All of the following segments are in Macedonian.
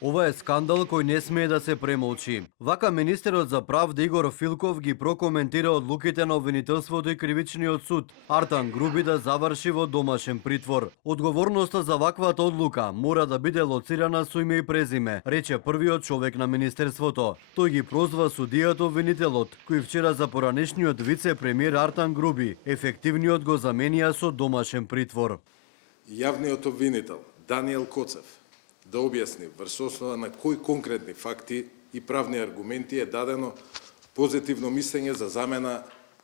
Ова е скандал кој не смее да се премолчи. Вака министерот за правда Игор Филков ги прокоментира одлуките на обвинителството и кривичниот суд Артан Груби да заврши во домашен притвор. Одговорноста за ваквата одлука мора да биде лоцирана со име и презиме, рече првиот човек на министерството. Тој ги прозва судијата обвинителот, кој вчера за поранешниот вице-премиер Артан Груби, ефективниот го заменија со домашен притвор. Јавниот обвинител Даниел Коцев да објасни врз основа на кои конкретни факти и правни аргументи е дадено позитивно мислење за замена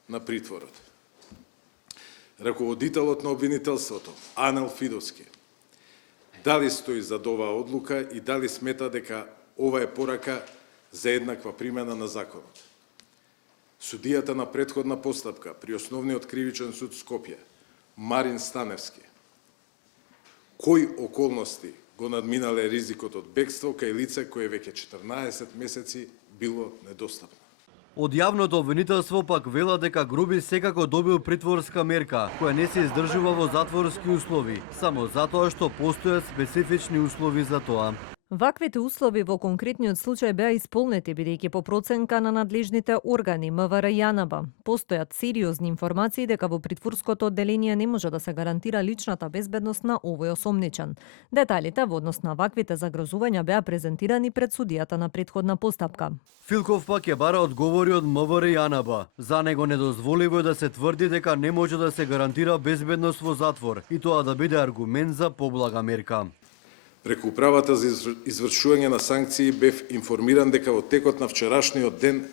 на притворот. Раководителот на обвинителството Анел Фидовски дали стои за оваа одлука и дали смета дека ова е порака за еднаква примена на законот. Судијата на претходна постапка при Основниот кривичен суд Скопје Марин Станевски кои околности го надминале ризикот од бегство кај лице кое веќе 14 месеци било недостапно. Од јавното обвинителство пак вела дека Груби секако добил притворска мерка, која не се издржува во затворски услови, само затоа што постојат специфични услови за тоа. Ваквите услови во конкретниот случај беа исполнети бидејќи по проценка на надлежните органи МВР и ЈАНАБА постојат сериозни информации дека во притворското одделение не може да се гарантира личната безбедност на овој осомничен. Деталите во однос на ваквите загрозувања беа презентирани пред судијата на претходна постапка. Филков пак ја бара одговори од МВР и ЈАНАБА. За него недозволиво е да се тврди дека не може да се гарантира безбедност во затвор и тоа да биде аргумент за поблага мерка. Преку управата за извршување на санкции бев информиран дека во текот на вчерашниот ден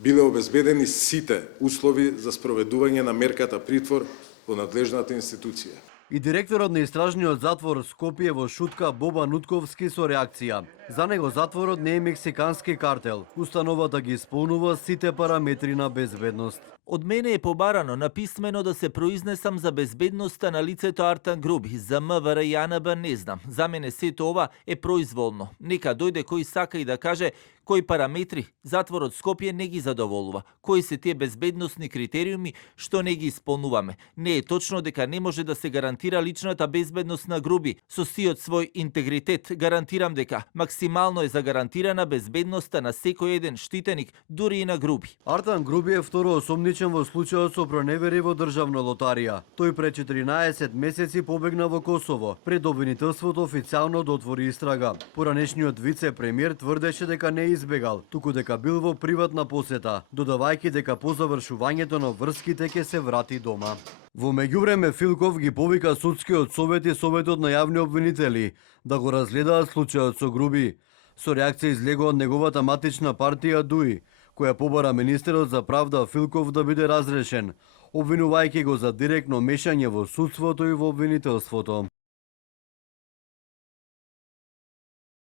биле обезбедени сите услови за спроведување на мерката притвор во надлежната институција. И директорот на истражниот затвор Скопје во шутка Боба Нутковски со реакција. За него затворот не е мексикански картел. Установата ги исполнува сите параметри на безбедност. Од мене е побарано написмено да се произнесам за безбедноста на лицето Артан Груби. За МВР и ЈАНАБА не знам. За мене сето ова е произволно. Нека дојде кој сака и да каже кои параметри затворот Скопје не ги задоволува. Кои се тие безбедносни критериуми што не ги исполнуваме. Не е точно дека не може да се гарантира личната безбедност на Груби. Со сиот свој интегритет гарантирам дека максимално е загарантирана безбедноста на секој еден штитеник, дури и на Груби. Артан Груби е второ осомничен во случајот со проневери во државна лотарија. Тој пред 14 месеци побегна во Косово. Пред обвинителството официјално да отвори истрага. Поранешниот вице-премиер тврдеше дека не избегал, туку дека бил во приватна посета, додавајќи дека по завршувањето на врските ќе се врати дома. Во меѓувреме Филков ги повика судскиот совет и советот на јавни обвинители да го разгледаат случајот со Груби. Со реакција излегува од неговата матична партија ДУИ, која побара министерот за правда Филков да биде разрешен, обвинувајќи го за директно мешање во судството и во обвинителството.